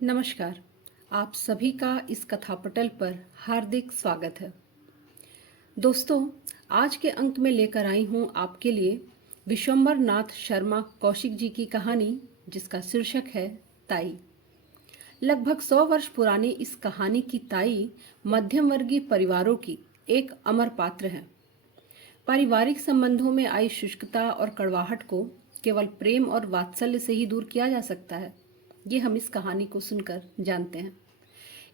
नमस्कार। आप सभी का इस कथापटल पर हार्दिक स्वागत है। दोस्तों, आज के अंक में लेकर आई हूँ आपके लिए विश्वंभर नाथ शर्मा कौशिक जी की कहानी, जिसका शीर्षक है ताई। लगभग 100 वर्ष पुरानी इस कहानी की ताई मध्यम वर्गीय परिवारों की एक अमर पात्र है। पारिवारिक संबंधों में आई शुष्कता और कड़वाहट को केवल प्रेम और वात्सल्य से ही दूर किया जा सकता है। ये हम इस कहानी को सुनकर जानते हैं।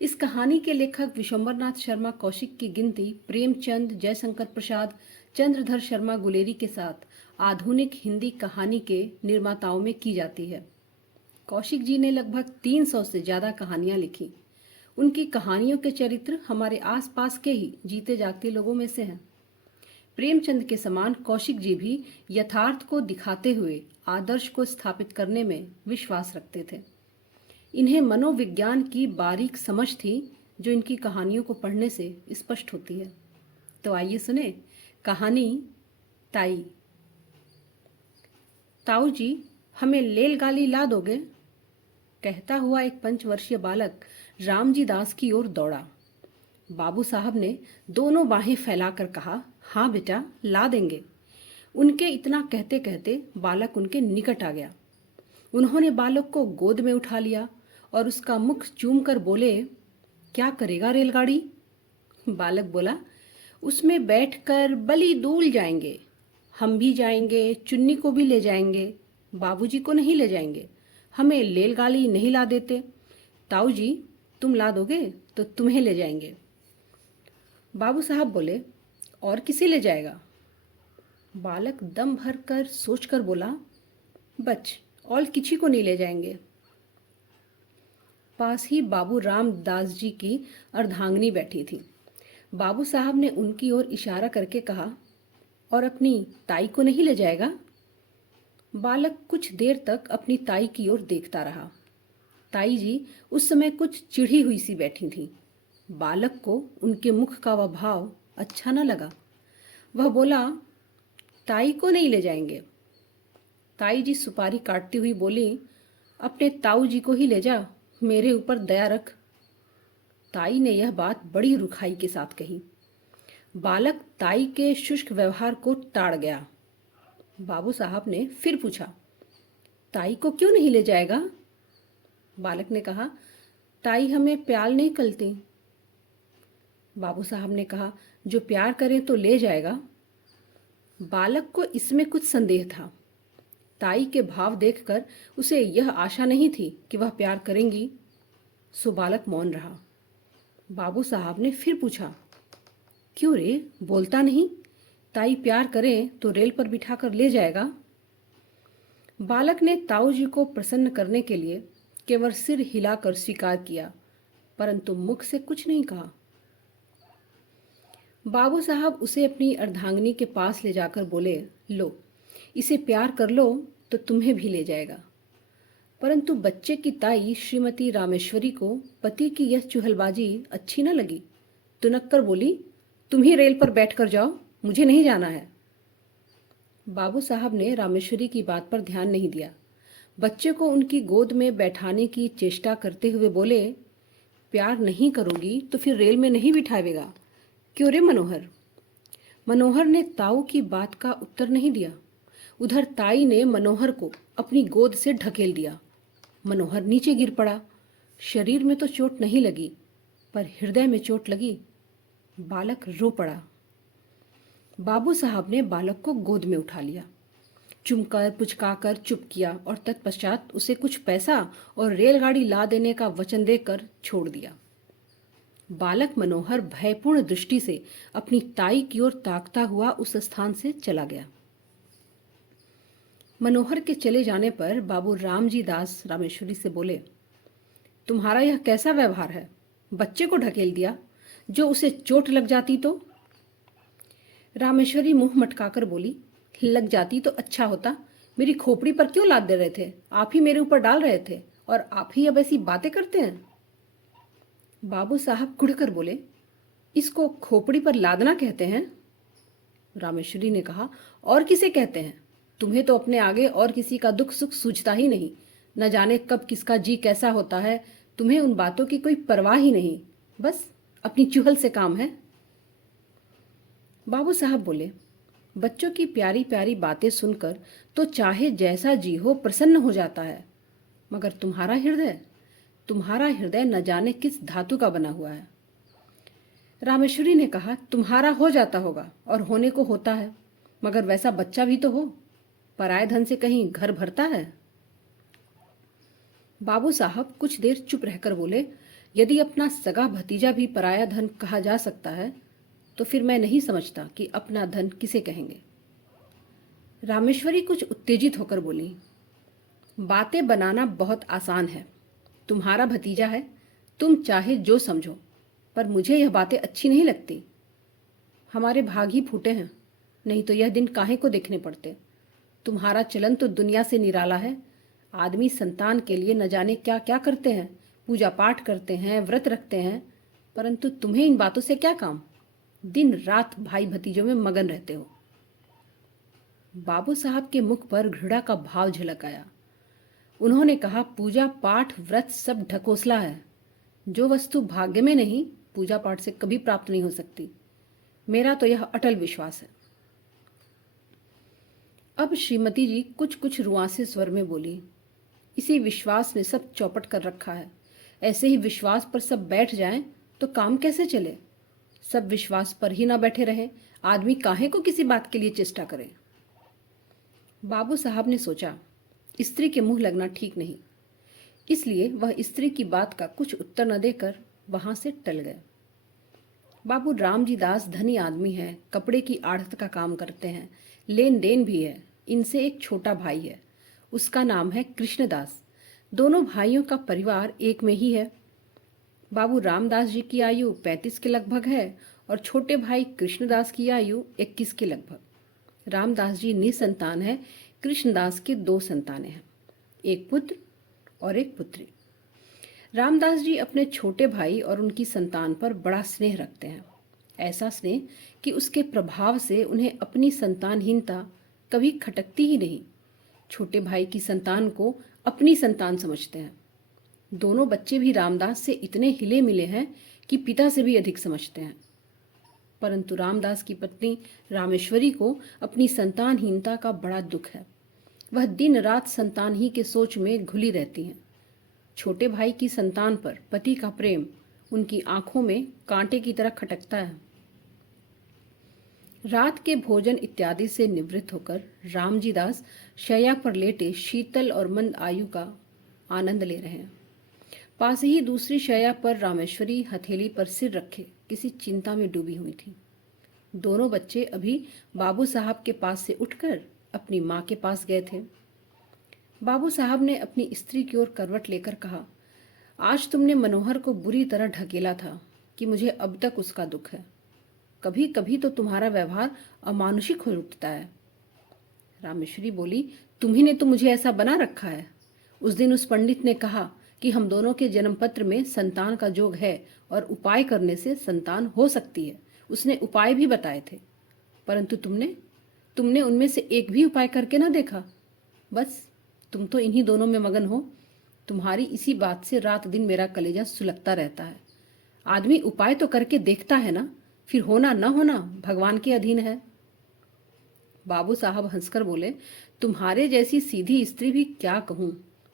इस कहानी के लेखक विश्वंभरनाथ शर्मा कौशिक की गिनती प्रेमचंद, जयशंकर प्रसाद, चंद्रधर शर्मा गुलेरी के साथ आधुनिक हिंदी कहानी के निर्माताओं में की जाती है। कौशिक जी ने लगभग 300 से ज्यादा कहानियां लिखी। उनकी कहानियों के चरित्र हमारे आसपास के ही जीते जागते लोगों में से हैं। प्रेमचंद के समान कौशिक जी भी यथार्थ को दिखाते हुए आदर्श को स्थापित करने में विश्वास रखते थे। इन्हें मनोविज्ञान की बारीक समझ थी, जो इनकी कहानियों को पढ़ने से स्पष्ट होती है। तो आइए सुने कहानी ताई। ताऊ जी, हमें लेलगाली ला दोगे? कहता हुआ एक 5 वर्षीय बालक रामजी दास की ओर दौड़ा। बाबू साहब ने दोनों बाहें फैलाकर कहा, हाँ बेटा, ला देंगे। उनके इतना कहते कहते बालक उनके निकट आ गया। उन्होंने बालक को गोद में उठा लिया और उसका मुख चूम कर बोले, क्या करेगा रेलगाड़ी? बालक बोला, उसमें बैठकर बली दूल जाएंगे। हम भी जाएंगे, चुन्नी को भी ले जाएंगे, बाबूजी को नहीं ले जाएंगे। हमें रेलगाड़ी नहीं ला देते। ताऊ जी, तुम ला दोगे तो तुम्हें ले जाएंगे। बाबू साहब बोले, और किसे ले जाएगा? बालक दम भर कर सोच कर बोला, बच, और किसी को नहीं ले जाएंगे। पास ही बाबू रामदास जी की अर्धांगिनी बैठी थी। बाबू साहब ने उनकी ओर इशारा करके कहा, और अपनी ताई को नहीं ले जाएगा? बालक कुछ देर तक अपनी ताई की ओर देखता रहा। ताई जी उस समय कुछ चिढ़ी हुई सी बैठी थी। बालक को उनके मुख का वह भाव अच्छा न लगा। वह बोला, ताई को नहीं ले जाएंगे। ताई जी सुपारी काटती हुई बोली, अपने ताऊ जी को ही ले जा, मेरे ऊपर दया रख। ताई ने यह बात बड़ी रुखाई के साथ कही। बालक ताई के शुष्क व्यवहार को टाड़ गया। बाबू साहब ने फिर पूछा, ताई को क्यों नहीं ले जाएगा? बालक ने कहा, ताई हमें प्यार नहीं करती। बाबू साहब ने कहा, जो प्यार करे तो ले जाएगा। बालक को इसमें कुछ संदेह था। ताई के भाव देखकर उसे यह आशा नहीं थी कि वह प्यार करेंगी, सो बालक मौन रहा। बाबू साहब ने फिर पूछा, क्यों रे, बोलता नहीं? ताई प्यार करे तो रेल पर बिठाकर ले जाएगा। बालक ने ताऊ जी को प्रसन्न करने के लिए केवल सिर हिलाकर स्वीकार किया, परंतु मुख से कुछ नहीं कहा। बाबू साहब उसे अपनी अर्धांगिनी के पास ले जाकर बोले, लो, इसे प्यार कर लो तो तुम्हें भी ले जाएगा। परंतु बच्चे की ताई श्रीमती रामेश्वरी को पति की यह चुहलबाजी अच्छी न लगी। तुनक कर बोली, तुम ही रेल पर बैठकर जाओ, मुझे नहीं जाना है। बाबू साहब ने रामेश्वरी की बात पर ध्यान नहीं दिया। बच्चे को उनकी गोद में बैठाने की चेष्टा करते हुए बोले, प्यार नहीं करोगी तो फिर रेल में नहीं बिठावेगा, क्यों रे मनोहर? मनोहर ने ताऊ की बात का उत्तर नहीं दिया। उधर ताई ने मनोहर को अपनी गोद से ढकेल दिया। मनोहर नीचे गिर पड़ा। शरीर में तो चोट नहीं लगी, पर हृदय में चोट लगी। बालक रो पड़ा। बाबू साहब ने बालक को गोद में उठा लिया, चुमकर पुचकाकर चुप किया और तत्पश्चात उसे कुछ पैसा और रेलगाड़ी ला देने का वचन देकर छोड़ दिया। बालक मनोहर भयपूर्ण दृष्टि से अपनी ताई की ओर ताकता हुआ उस स्थान से चला गया। मनोहर के चले जाने पर बाबू रामजी दास रामेश्वरी से बोले, तुम्हारा यह कैसा व्यवहार है? बच्चे को ढकेल दिया, जो उसे चोट लग जाती तो? रामेश्वरी मुंह मटकाकर बोली, लग जाती तो अच्छा होता। मेरी खोपड़ी पर क्यों लाद दे रहे थे? आप ही मेरे ऊपर डाल रहे थे और आप ही अब ऐसी बातें करते हैं। बाबू साहब कुढ़कर बोले, इसको खोपड़ी पर लादना कहते हैं? रामेश्वरी ने कहा, और किसे कहते हैं? तुम्हें तो अपने आगे और किसी का दुख सुख सूझता ही नहीं। न जाने कब किसका जी कैसा होता है, तुम्हें उन बातों की कोई परवाह ही नहीं, बस अपनी चुहल से काम है। बाबू साहब बोले, बच्चों की प्यारी प्यारी बातें सुनकर तो चाहे जैसा जी हो प्रसन्न हो जाता है, मगर तुम्हारा हृदय न जाने किस धातु का बना हुआ है। रामेश्वरी ने कहा, तुम्हारा हो जाता होगा और होने को होता है, मगर वैसा बच्चा भी तो हो, पराये धन से कहीं घर भरता है। बाबू साहब कुछ देर चुप रहकर बोले, यदि अपना सगा भतीजा भी पराया धन कहा जा सकता है तो फिर मैं नहीं समझता कि अपना धन किसे कहेंगे। रामेश्वरी कुछ उत्तेजित होकर बोली, बातें बनाना बहुत आसान है, तुम्हारा भतीजा है, तुम चाहे जो समझो, पर मुझे यह बातें अच्छी नहीं लगती। हमारे भाग ही फूटे हैं, नहीं तो यह दिन काहे को देखने पड़ते। तुम्हारा चलन तो दुनिया से निराला है। आदमी संतान के लिए न जाने क्या क्या करते हैं, पूजा पाठ करते हैं, व्रत रखते हैं, परंतु तुम्हें इन बातों से क्या काम? दिन रात भाई भतीजों में मगन रहते हो। बाबू साहब के मुख पर घृणा का भाव झलक आया। उन्होंने कहा, पूजा पाठ व्रत सब ढकोसला है। जो वस्तु भाग्य में नहीं, पूजा पाठ से कभी प्राप्त नहीं हो सकती। मेरा तो यह अटल विश्वास है। अब श्रीमती जी कुछ कुछ रुआंसे स्वर में बोली, इसी विश्वास ने सब चौपट कर रखा है। ऐसे ही विश्वास पर सब बैठ जाएं तो काम कैसे चले? सब विश्वास पर ही ना बैठे रहे, आदमी काहे को किसी बात के लिए चेष्टा करे। बाबू साहब ने सोचा, स्त्री के मुंह लगना ठीक नहीं, इसलिए वह स्त्री की बात का कुछ उत्तर न देकर वहां से टल गए। बाबू रामजी दास धनी आदमी है, कपड़े की आढ़त का काम करते हैं, लेन देन भी है। इनसे एक छोटा भाई है, उसका नाम है कृष्णदास। दोनों भाइयों का परिवार एक में ही है। बाबू रामदास जी की आयु 35 के लगभग है और छोटे भाई कृष्णदास की आयु 21 के लगभग। रामदास जी निसंतान है, कृष्णदास के 2 संतानें हैं, एक पुत्र और एक पुत्री। रामदास जी अपने छोटे भाई और उनकी संतान पर बड़ा स्नेह रखते हैं, ऐसा स्नेह कि उसके प्रभाव से उन्हें अपनी संतानहीनता कभी खटकती ही नहीं। छोटे भाई की संतान को अपनी संतान समझते हैं। दोनों बच्चे भी रामदास से इतने हिले मिले हैं कि पिता से भी अधिक समझते हैं, परंतु रामदास की पत्नी रामेश्वरी को अपनी संतानहीनता का बड़ा दुख है। वह दिन रात संतान ही के सोच में घुली रहती हैं। छोटे भाई की संतान पर पति का प्रेम उनकी आंखों में कांटे की तरह खटकता है। रात के भोजन इत्यादि से निवृत्त होकर रामजी दास शैया पर लेटे शीतल और मंद आयु का आनंद ले रहे हैं। पास ही दूसरी शैया पर रामेश्वरी हथेली पर सिर रखे किसी चिंता में डूबी हुई थी। दोनों बच्चे अभी बाबू साहब के पास से उठकर अपनी माँ के पास गए थे। बाबू साहब ने अपनी स्त्री की ओर करवट लेकर कहा, आज तुमने मनोहर को बुरी तरह ढकेला था कि मुझे अब तक उसका दुख है। कभी कभी तो तुम्हारा व्यवहार अमानुषिक हो उठता है। रामेश्वरी बोली, तुम्ही ने तो मुझे ऐसा बना रखा है। उस दिन उस पंडित ने कहा कि हम दोनों के जन्म पत्र में संतान का योग है और उपाय करने से संतान हो सकती है। उसने उपाय भी बताए थे, परंतु तुमने उनमें से एक भी उपाय करके ना देखा। बस तुम तो इन्हीं दोनों में मगन हो। तुम्हारी इसी बात से रात दिन मेरा कलेजा सुलगता रहता है। आदमी उपाय तो करके देखता है ना, फिर होना न होना भगवान के अधीन है। बाबू साहब हंसकर बोले, तुम्हारे जैसी सीधी स्त्री भी क्या कहूं।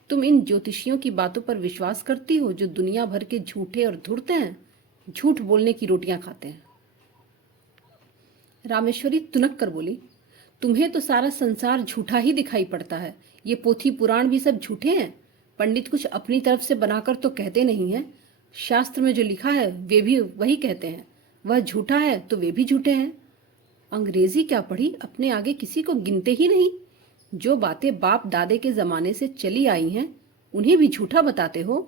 तुम इन ज्योतिषियों की बातों पर विश्वास करती हो जो दुनिया भर के झूठे और धूर्त हैं, झूठ बोलने की रोटियां खाते हैं। रामेश्वरी तुनक कर बोली, तुम्हें तो सारा संसार झूठा ही दिखाई पड़ता है। ये पोथी पुराण भी सब झूठे हैं। पंडित कुछ अपनी तरफ से बनाकर तो कहते नहीं है। शास्त्र में जो लिखा है वे भी वही कहते हैं। वह झूठा है तो वे भी झूठे हैं। अंग्रेजी क्या पढ़ी, अपने आगे किसी को गिनते ही नहीं। जो बातें बाप दादे के जमाने से चली आई हैं उन्हें भी झूठा बताते हो।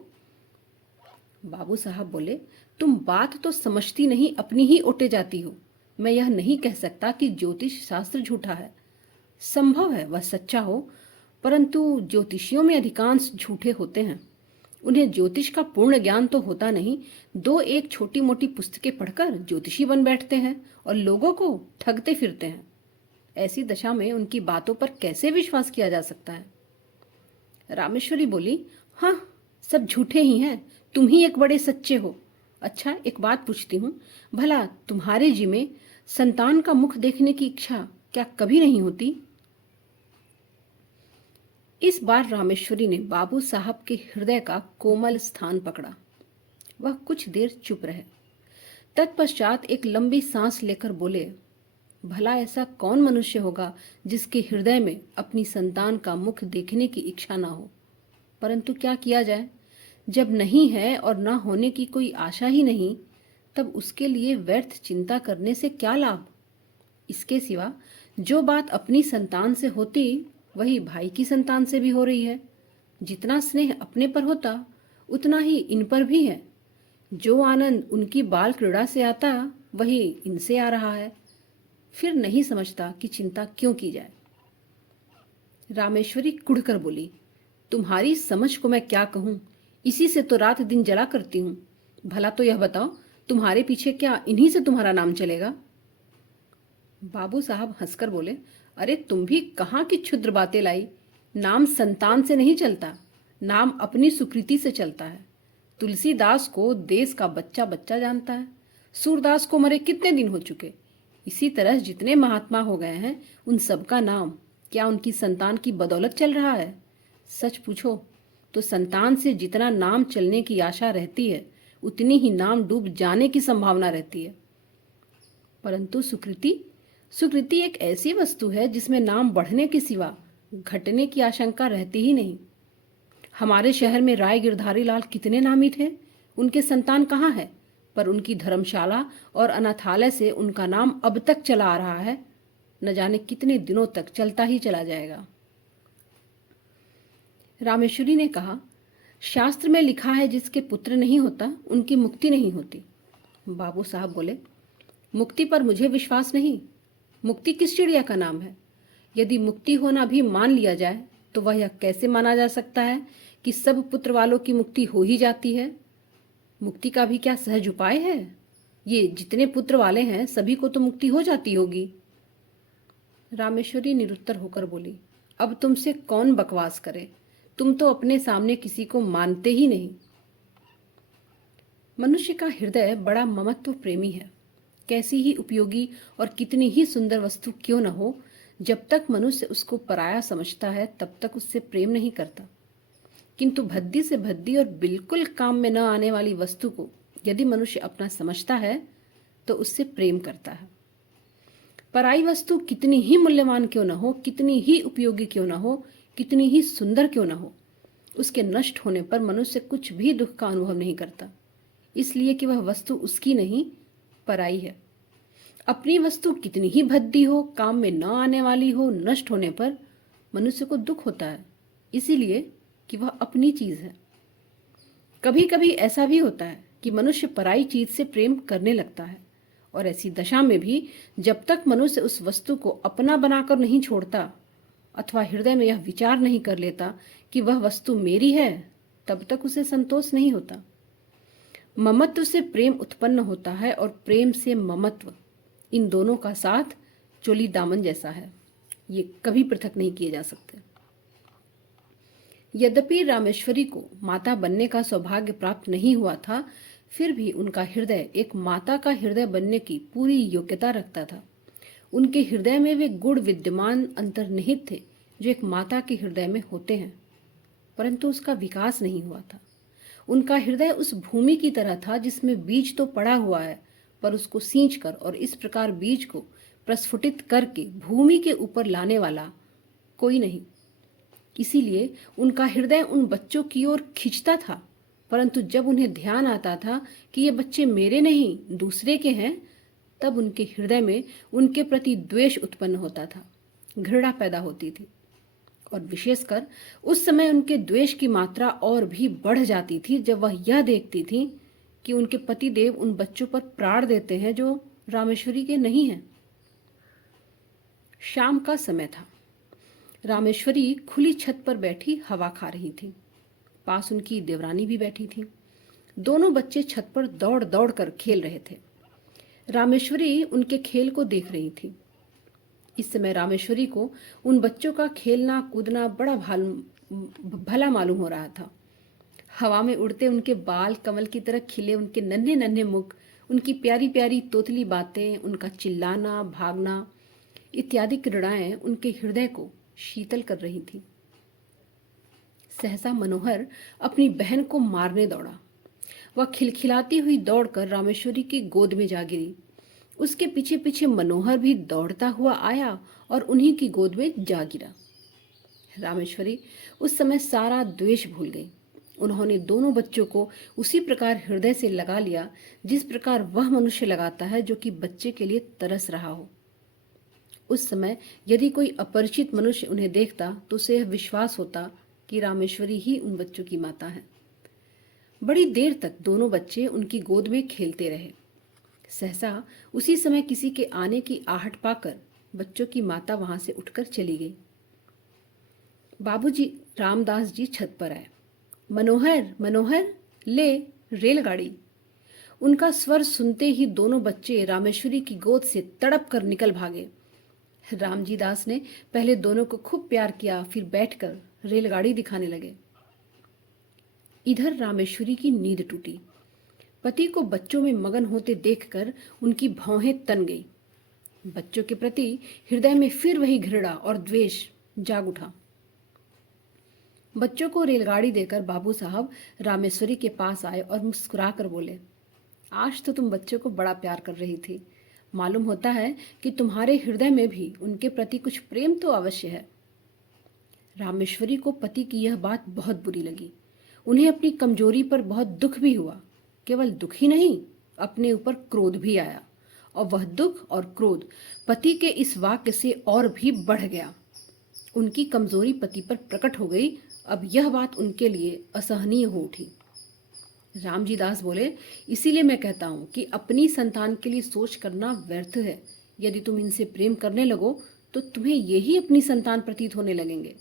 बाबू साहब बोले, तुम बात तो समझती नहीं, अपनी ही ओटे जाती हो। मैं यह नहीं कह सकता कि ज्योतिष शास्त्र झूठा है। संभव है वह सच्चा हो, परंतु ज्योतिषियों में अधिकांश झूठे होते हैं। उन्हें ज्योतिष का पूर्ण ज्ञान तो होता नहीं। 2-1 छोटी मोटी पुस्तकें पढ़कर ज्योतिषी बन बैठते हैं और लोगों को ठगते फिरते हैं। ऐसी दशा में उनकी बातों पर कैसे विश्वास किया जा सकता है? रामेश्वरी बोली, हाँ, सब झूठे ही हैं। तुम ही एक बड़े सच्चे हो। अच्छा, एक बात पूछती हूँ, भला तुम्हारे जी में संतान का मुख देखने की इच्छा क्या कभी नहीं होती? इस बार रामेश्वरी ने बाबू साहब के हृदय का कोमल स्थान पकड़ा। वह कुछ देर चुप रहे। तत्पश्चात एक लंबी सांस लेकर बोले, भला ऐसा कौन मनुष्य होगा जिसके हृदय में अपनी संतान का मुख देखने की इच्छा ना हो? परंतु क्या किया जाए, जब नहीं है और ना होने की कोई आशा ही नहीं, तब उसके लिए व्यर्थ चिंता करने से क्या लाभ? इसके सिवा जो बात अपनी संतान से होती वही भाई की संतान से भी हो रही है। जितना स्नेह अपने पर होता उतना ही इन पर भी है। जो आनंद उनकी बाल क्रीड़ा से आता वही इनसे आ रहा है। फिर नहीं समझता कि चिंता क्यों की जाए। रामेश्वरी कुढ़कर बोली, तुम्हारी समझ को मैं क्या कहूं, इसी से तो रात दिन जला करती हूं। भला तो यह बताओ, तुम्हारे पीछे क्या इन्हीं से तुम्हारा नाम चलेगा? बाबू साहब हंसकर बोले, अरे तुम भी कहाँ की क्षुद्र बातें लाई। नाम संतान से नहीं चलता, नाम अपनी सुकृति से चलता है। तुलसीदास को देश का बच्चा बच्चा जानता है। सूरदास को मरे कितने दिन हो चुके। इसी तरह जितने महात्मा हो गए हैं उन सबका नाम क्या उनकी संतान की बदौलत चल रहा है? सच पूछो तो संतान से जितना नाम चलने की आशा रहती है उतनी ही नाम डूब जाने की संभावना रहती है। परंतु सुकृति सुकृति एक ऐसी वस्तु है जिसमें नाम बढ़ने के सिवा घटने की आशंका रहती ही नहीं। हमारे शहर में राय गिरधारी लाल कितने नामी थे, उनके संतान कहाँ है, पर उनकी धर्मशाला और अनाथालय से उनका नाम अब तक चला आ रहा है। न जाने कितने दिनों तक चलता ही चला जाएगा। रामेश्वरी ने कहा, शास्त्र में लिखा है जिसके पुत्र नहीं होता उनकी मुक्ति नहीं होती। बाबू साहब बोले, मुक्ति पर मुझे विश्वास नहीं। मुक्ति किस चिड़िया का नाम है? यदि मुक्ति होना भी मान लिया जाए तो वह यह कैसे माना जा सकता है कि सब पुत्र वालों की मुक्ति हो ही जाती है? मुक्ति का भी क्या सहज उपाय है? ये जितने पुत्र वाले हैं सभी को तो मुक्ति हो जाती होगी। रामेश्वरी निरुत्तर होकर बोली, अब तुमसे कौन बकवास करे, तुम तो अपने सामने किसी को मानते ही नहीं। मनुष्य का हृदय बड़ा ममत्व प्रेमी है। कैसी ही उपयोगी और कितनी ही सुंदर वस्तु क्यों न हो, जब तक मनुष्य उसको पराया समझता है तब तक उससे प्रेम नहीं करता। किंतु भद्दी से भद्दी और बिल्कुल काम में न आने वाली वस्तु को यदि मनुष्य अपना समझता है तो उससे प्रेम करता है। पराई वस्तु कितनी ही मूल्यवान क्यों न हो, कितनी ही उपयोगी क्यों न हो, कितनी ही सुंदर क्यों न हो, उसके नष्ट होने पर मनुष्य कुछ भी दुख का अनुभव नहीं करता, इसलिए कि वह वस्तु उसकी नहीं, पराई है। अपनी वस्तु कितनी ही भद्दी हो, काम में न आने वाली हो, नष्ट होने पर मनुष्य को दुख होता है, इसीलिए कि वह अपनी चीज है। कभी कभी ऐसा भी होता है कि मनुष्य पराई चीज से प्रेम करने लगता है, और ऐसी दशा में भी जब तक मनुष्य उस वस्तु को अपना बनाकर नहीं छोड़ता अथवा हृदय में यह विचार नहीं कर लेता कि वह वस्तु मेरी है, तब तक उसे संतोष नहीं होता। ममत्व से प्रेम उत्पन्न होता है और प्रेम से ममत्व, इन दोनों का साथ चोली दामन जैसा है, ये कभी पृथक नहीं किए जा सकते। यद्यपि रामेश्वरी को माता बनने का सौभाग्य प्राप्त नहीं हुआ था, फिर भी उनका हृदय एक माता का हृदय बनने की पूरी योग्यता रखता था। उनके हृदय में वे गुण विद्यमान अंतर्निहित थे जो एक माता के हृदय में होते हैं, परंतु उसका विकास नहीं हुआ था। उनका हृदय उस भूमि की तरह था जिसमें बीज तो पड़ा हुआ है, पर उसको सींचकर और इस प्रकार बीज को प्रस्फुटित करके भूमि के ऊपर लाने वाला कोई नहीं। इसीलिए उनका हृदय उन बच्चों की ओर खींचता था, परंतु जब उन्हें ध्यान आता था कि ये बच्चे मेरे नहीं दूसरे के हैं, तब उनके हृदय में उनके प्रति द्वेष उत्पन्न होता था, घृणा पैदा होती थी, और विशेषकर उस समय उनके द्वेष की मात्रा और भी बढ़ जाती थी जब वह यह देखती थी कि उनके पतिदेव उन बच्चों पर प्राण देते हैं जो रामेश्वरी के नहीं हैं। शाम का समय था। रामेश्वरी खुली छत पर बैठी हवा खा रही थी। पास उनकी देवरानी भी बैठी थी। दोनों बच्चे छत पर दौड़ दौड़ कर खेल रहे थे। रामेश्वरी उनके खेल को देख रही थी। इस समय रामेश्वरी को उन बच्चों का खेलना कूदना बड़ा भला मालूम हो रहा था। हवा में उड़ते उनके बाल कमल की तरह खिले, उनके नन्हे नन्हे मुख, उनकी प्यारी प्यारी तोतली बातें, उनका चिल्लाना, भागना इत्यादि क्रीड़ाएं उनके हृदय को शीतल कर रही थी। सहसा मनोहर अपनी बहन को मारने दौड़ा। वह खिलखिलाती हुई दौड़कर रामेश्वरी की गोद में जा गिरी। उसके पीछे पीछे मनोहर भी दौड़ता हुआ आया और उन्हीं की गोद में जा गिरा। रामेश्वरी उस समय सारा द्वेष भूल गई। उन्होंने दोनों बच्चों को उसी प्रकार हृदय से लगा लिया जिस प्रकार वह मनुष्य लगाता है जो कि बच्चे के लिए तरस रहा हो। उस समय यदि कोई अपरिचित मनुष्य उन्हें देखता तो उसे यह विश्वास होता कि रामेश्वरी ही उन बच्चों की माता है। बड़ी देर तक दोनों बच्चे उनकी गोद में खेलते रहे। सहसा उसी समय किसी के आने की आहट पाकर बच्चों की माता वहां से उठकर चली गई। बाबूजी रामदास जी छत पर आए। मनोहर, मनोहर, ले रेलगाड़ी। उनका स्वर सुनते ही दोनों बच्चे रामेश्वरी की गोद से तड़प कर निकल भागे। रामजी दास ने पहले दोनों को खूब प्यार किया, फिर बैठकर रेलगाड़ी दिखाने लगे। इधर रामेश्वरी की नींद टूटी। पति को बच्चों में मगन होते देखकर उनकी भौहें तन गई। बच्चों के प्रति हृदय में फिर वही घृणा और द्वेष जाग उठा। बच्चों को रेलगाड़ी देकर बाबू साहब रामेश्वरी के पास आए और मुस्कुराकर बोले, आज तो तुम बच्चों को बड़ा प्यार कर रही थी। मालूम होता है कि तुम्हारे हृदय में भी उनके प्रति कुछ प्रेम तो अवश्य है। रामेश्वरी को पति की यह बात बहुत बुरी लगी। उन्हें अपनी कमजोरी पर बहुत दुख भी हुआ। केवल दुख ही नहीं, अपने ऊपर क्रोध भी आया, और वह दुख और क्रोध पति के इस वाक्य से और भी बढ़ गया। उनकी कमजोरी पति पर प्रकट हो गई। अब यह बात उनके लिए असहनीय हो उठी। रामजी दास बोले, इसीलिए मैं कहता हूं कि अपनी संतान के लिए सोच करना व्यर्थ है। यदि तुम इनसे प्रेम करने लगो तो तुम्हें यही अपनी संतान प्रतीत होने लगेंगे।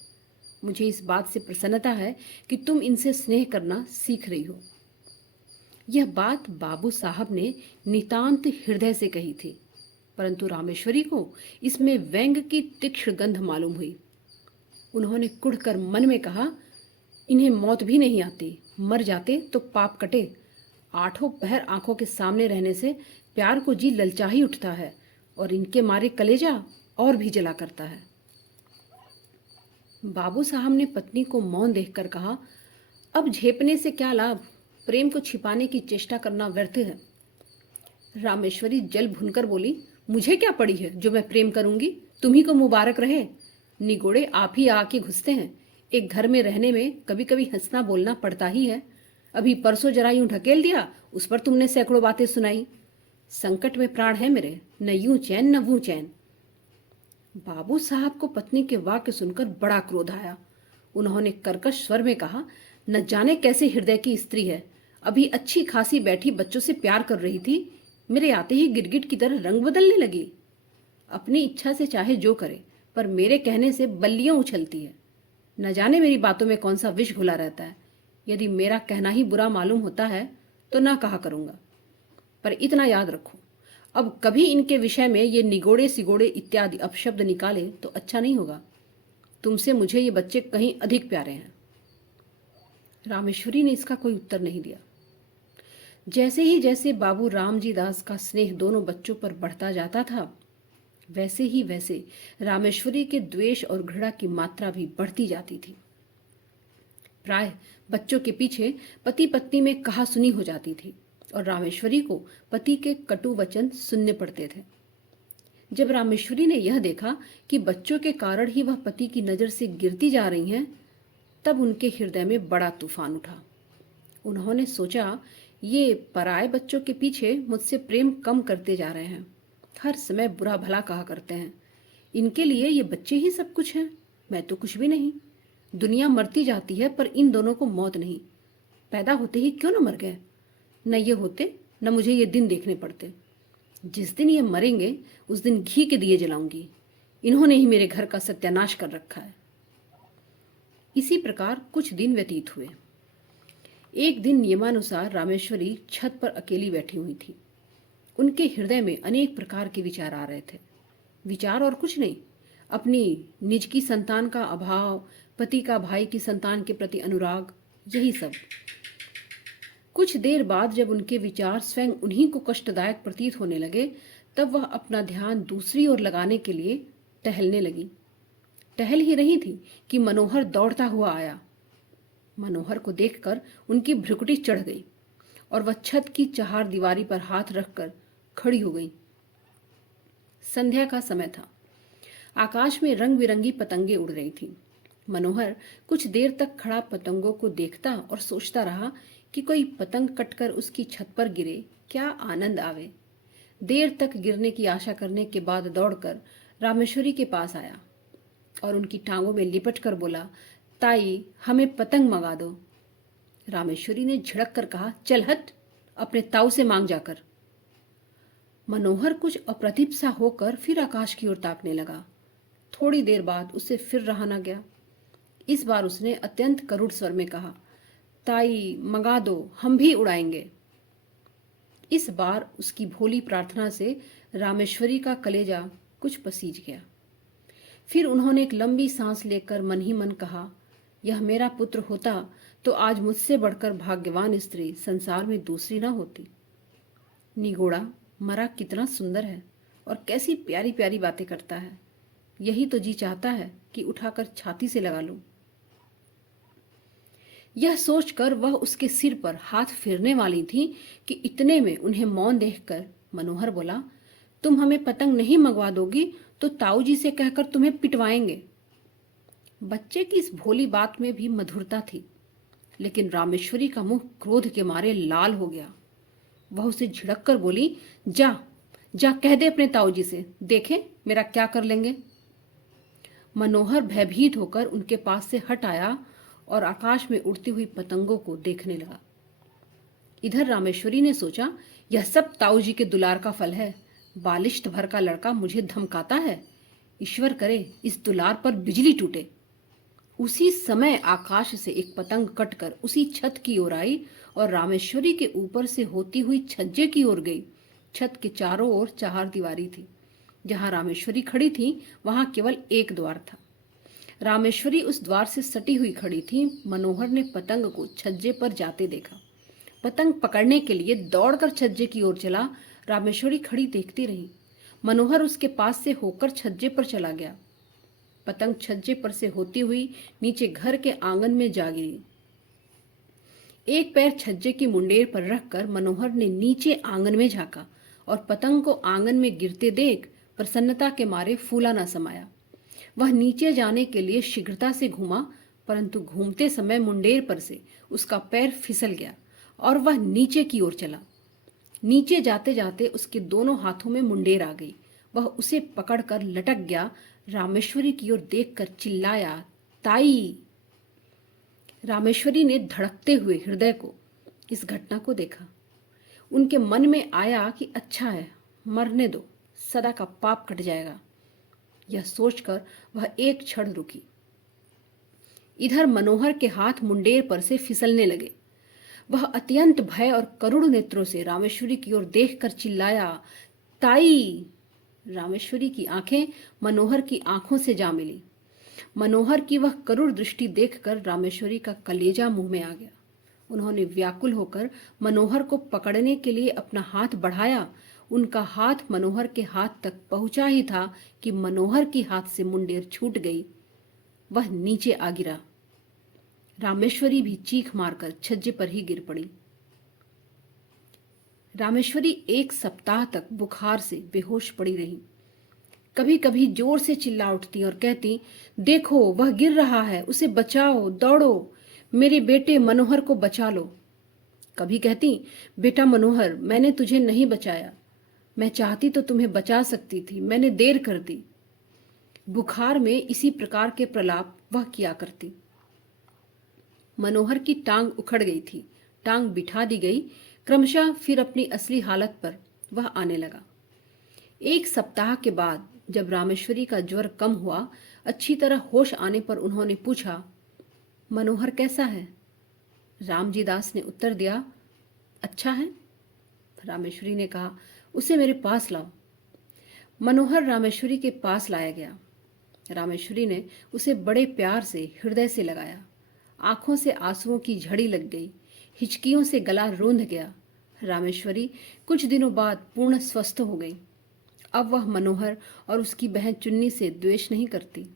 मुझे इस बात से प्रसन्नता है कि तुम इनसे स्नेह करना सीख रही हो। यह बात बाबू साहब ने नितांत हृदय से कही थी, परंतु रामेश्वरी को इसमें व्यंग की तीक्ष्ण गंध मालूम हुई। उन्होंने कुढ़कर मन में कहा, इन्हें मौत भी नहीं आती, मर जाते तो पाप कटे। आठों पहर आंखों के सामने रहने से प्यार को जी ललचा ही उठता है, और इनके मारे कलेजा और भी जला करता है। बाबू साहब ने पत्नी को मौन देखकर कहा, अब झेपने से क्या लाभ, प्रेम को छिपाने की चेष्टा करना व्यर्थ है। रामेश्वरी जल भुनकर बोली, मुझे क्या पड़ी है जो मैं प्रेम करूंगी, तुम्ही को मुबारक रहे। निगोड़े आप ही आके घुसते हैं। एक घर में रहने में कभी कभी हंसना बोलना पड़ता ही है। अभी परसों जरा यूं ढकेल दिया, उस पर तुमने सैकड़ों बातें सुनाई। संकट में प्राण है मेरे, न यूं चैन न वूं चैन। बाबू साहब को पत्नी के वाक्य सुनकर बड़ा क्रोध आया। उन्होंने कर्कश स्वर में कहा, न जाने कैसे हृदय की स्त्री है। अभी अच्छी खासी बैठी बच्चों से प्यार कर रही थी, मेरे आते ही गिरगिट की तरह रंग बदलने लगी। अपनी इच्छा से चाहे जो करे, पर मेरे कहने से बल्लियां उछलती है। न जाने मेरी बातों में कौन सा विष घुला रहता है। यदि मेरा कहना ही बुरा मालूम होता है तो ना कहा करूंगा, पर इतना याद रखो, अब कभी इनके विषय में ये निगोड़े सिगोड़े इत्यादि अपशब्द निकाले तो अच्छा नहीं होगा। तुमसे मुझे ये बच्चे कहीं अधिक प्यारे हैं। रामेश्वरी ने इसका कोई उत्तर नहीं दिया। जैसे बाबू रामजी दास का स्नेह दोनों बच्चों पर बढ़ता जाता था, वैसे ही वैसे रामेश्वरी के द्वेष और घृणा की मात्रा भी बढ़ती जाती थी। प्राय बच्चों के पीछे पति पत्नी में कहा सुनी हो जाती थी, और रामेश्वरी को पति के कटु वचन सुनने पड़ते थे। जब रामेश्वरी ने यह देखा कि बच्चों के कारण ही वह पति की नजर से गिरती जा रही हैं, तब उनके हृदय में बड़ा तूफान उठा। उन्होंने सोचा, ये पराए बच्चों के पीछे मुझसे प्रेम कम करते जा रहे हैं, हर समय बुरा भला कहा करते हैं। इनके लिए ये बच्चे ही सब कुछ हैं, मैं तो कुछ भी नहीं। दुनिया मरती जाती है पर इन दोनों को मौत नहीं। पैदा होते ही क्यों न मर गए, न ये होते न मुझे ये दिन देखने पड़ते। जिस दिन ये मरेंगे उस दिन घी के दिए जलाऊंगी। इन्होंने ही मेरे घर का सत्यानाश कर रखा है। इसी प्रकार कुछ दिन व्यतीत हुए। एक दिन नियमानुसार रामेश्वरी छत पर अकेली बैठी हुई थी। उनके हृदय में अनेक प्रकार के विचार आ रहे थे। विचार और कुछ नहीं, अपनी निज की संतान का अभाव, पति का भाई की संतान के प्रति अनुराग, यही सब। कुछ देर बाद जब उनके विचार स्वयं उन्हीं को कष्टदायक प्रतीत होने लगे, तब वह अपना ध्यान दूसरी ओर लगाने के लिए टहलने लगी। टहल ही रही थी कि मनोहर दौड़ता हुआ आया। मनोहर को देखकर उनकी भ्रुकुटी चढ़ गई और वह छत की चहार दीवारी पर हाथ रखकर खड़ी हो गई। संध्या का समय था। आकाश में रंग बिरंगी पतंगे उड़ रही थीं। मनोहर कुछ देर तक खड़ा पतंगों को देखता और सोचता रहा कि कोई पतंग कटकर उसकी छत पर गिरे, क्या आनंद आवे। देर तक गिरने की आशा करने के बाद दौड़कर रामेश्वरी के पास आया और उनकी टांगों में लिपट कर बोला, ताई, हमें पतंग मंगा दो। रामेश्वरी ने झिड़क कर कहा, चल हट, अपने ताऊ से मांग जाकर। मनोहर कुछ अप्रतिभ सा होकर फिर आकाश की ओर ताकने लगा। थोड़ी देर बाद उसे फिर रहा न गया। इस बार उसने अत्यंत करुण स्वर में कहा, ताई, मंगा दो, हम भी उड़ाएंगे। इस बार उसकी भोली प्रार्थना से रामेश्वरी का कलेजा कुछ पसीज गया। फिर उन्होंने एक लंबी सांस लेकर मन ही मन कहा, यह मेरा पुत्र होता तो आज मुझसे बढ़कर भाग्यवान स्त्री संसार में दूसरी न होती। निगोड़ा मरा कितना सुंदर है और कैसी प्यारी प्यारी बातें करता है। यही तो जी चाहता है कि उठाकर छाती से लगा लूं। यह सोचकर वह उसके सिर पर हाथ फेरने वाली थी कि इतने में उन्हें मौन देखकर मनोहर बोला, तुम हमें पतंग नहीं मंगवा दोगी तो ताऊ जी से कहकर तुम्हें पिटवाएंगे। बच्चे की इस भोली बात में भी मधुरता थी, लेकिन रामेश्वरी का मुंह क्रोध के मारे लाल हो गया। वह उसे झिड़क कर बोली, जा जा, कह दे अपने ताऊ जी से, देखें मेरा क्या कर लेंगे। मनोहर भयभीत होकर उनके पास से हट आया और आकाश में उड़ती हुई पतंगों को देखने लगा। इधर रामेश्वरी ने सोचा, यह सब ताऊ जी के दुलार का फल है। बालिश्त भर का लड़का मुझे धमकाता है। ईश्वर करे इस दुलार पर बिजली टूटे। उसी समय आकाश से एक पतंग कटकर उसी छत की ओर आई और रामेश्वरी के ऊपर से होती हुई छज्जे की ओर गई। छत के चारों ओर चार दीवारी थी। जहां रामेश्वरी खड़ी थी वहां केवल एक द्वार था। रामेश्वरी उस द्वार से सटी हुई खड़ी थी। मनोहर ने पतंग को छज्जे पर जाते देखा। पतंग पकड़ने के लिए दौड़कर छज्जे की ओर चला। रामेश्वरी खड़ी देखती रही। मनोहर उसके पास से होकर छज्जे पर चला गया। पतंग छज्जे पर से होती हुई नीचे घर के आंगन में जा गिरी। एक पैर छज्जे की मुंडेर पर रखकर मनोहर ने नीचे आंगन में झांका और पतंग को आंगन में गिरते देख प्रसन्नता के मारे फूला न समाया। वह नीचे जाने के लिए शीघ्रता से घूमा, परंतु घूमते समय मुंडेर पर से उसका पैर फिसल गया और वह नीचे की ओर चला। नीचे जाते जाते उसके दोनों हाथों में मुंडेर आ गई। वह उसे पकड़कर लटक गया। रामेश्वरी की ओर देखकर चिल्लाया, ताई। रामेश्वरी ने धड़कते हुए हृदय को इस घटना को देखा। उनके मन में आया कि अच्छा है, मरने दो, सदा का पाप कट जाएगा। यह सोचकर वह एक क्षण रुकी। इधर मनोहर के हाथ मुंडेर पर से फिसलने लगे। वह अत्यंत भय और करुण नेत्रों से रामेश्वरी की ओर देखकर चिल्लाया, ताई। रामेश्वरी की आंखें मनोहर की आंखों से जा मिली। मनोहर की वह करुण दृष्टि देखकर रामेश्वरी का कलेजा मुंह में आ गया। उन्होंने व्याकुल होकर मनोहर को पकड़ने के लिए अपना हाथ बढ़ाया। उनका हाथ मनोहर के हाथ तक पहुंचा ही था कि मनोहर के हाथ से मुंडेर छूट गई। वह नीचे आ गिरा। रामेश्वरी भी चीख मारकर छज्जे पर ही गिर पड़ी। रामेश्वरी एक सप्ताह तक बुखार से बेहोश पड़ी रही। कभी कभी जोर से चिल्ला उठती और कहती, देखो वह गिर रहा है, उसे बचाओ, दौड़ो, मेरे बेटे मनोहर को बचा लो। कभी कहती, बेटा मनोहर, मैंने तुझे नहीं बचाया, मैं चाहती तो तुम्हें बचा सकती थी, मैंने देर कर दी। बुखार में इसी प्रकार के प्रलाप वह किया करती। मनोहर की टांग उखड़ गई थी। टांग बिठा दी गई। क्रमशः फिर अपनी असली हालत पर वह आने लगा। एक सप्ताह के बाद जब रामेश्वरी का ज्वर कम हुआ, अच्छी तरह होश आने पर उन्होंने पूछा, मनोहर कैसा है? रामजी दास ने उत्तर दिया, अच्छा है। रामेश्वरी ने कहा, उसे मेरे पास लाओ। मनोहर रामेश्वरी के पास लाया गया। रामेश्वरी ने उसे बड़े प्यार से हृदय से लगाया। आंखों से आंसुओं की झड़ी लग गई, हिचकियों से गला रोंध गया। रामेश्वरी कुछ दिनों बाद पूर्ण स्वस्थ हो गई। अब वह मनोहर और उसकी बहन चुन्नी से द्वेष नहीं करती।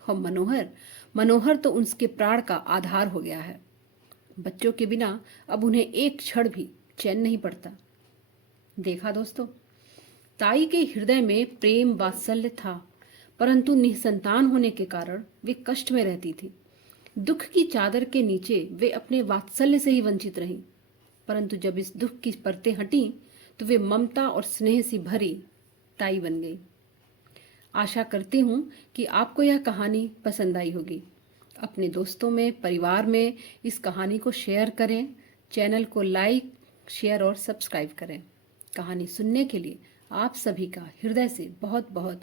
और मनोहर मनोहर तो उसके प्राण का आधार हो गया है। बच्चों के बिना अब उन्हें एक क्षण भी चैन नहीं पड़ता। देखा दोस्तों, ताई के हृदय में प्रेम वात्सल्य था, परंतु निसंतान होने के कारण वे कष्ट में रहती थी। दुख की चादर के नीचे वे अपने वात्सल्य से ही वंचित रहीं, परंतु जब इस दुख की परतें हटीं तो वे ममता और स्नेह से भरी ताई बन गई। आशा करती हूँ कि आपको यह कहानी पसंद आई होगी। अपने दोस्तों में, परिवार में इस कहानी को शेयर करें। चैनल को लाइक, शेयर और सब्सक्राइब करें। कहानी सुनने के लिए आप सभी का हृदय से बहुत बहुत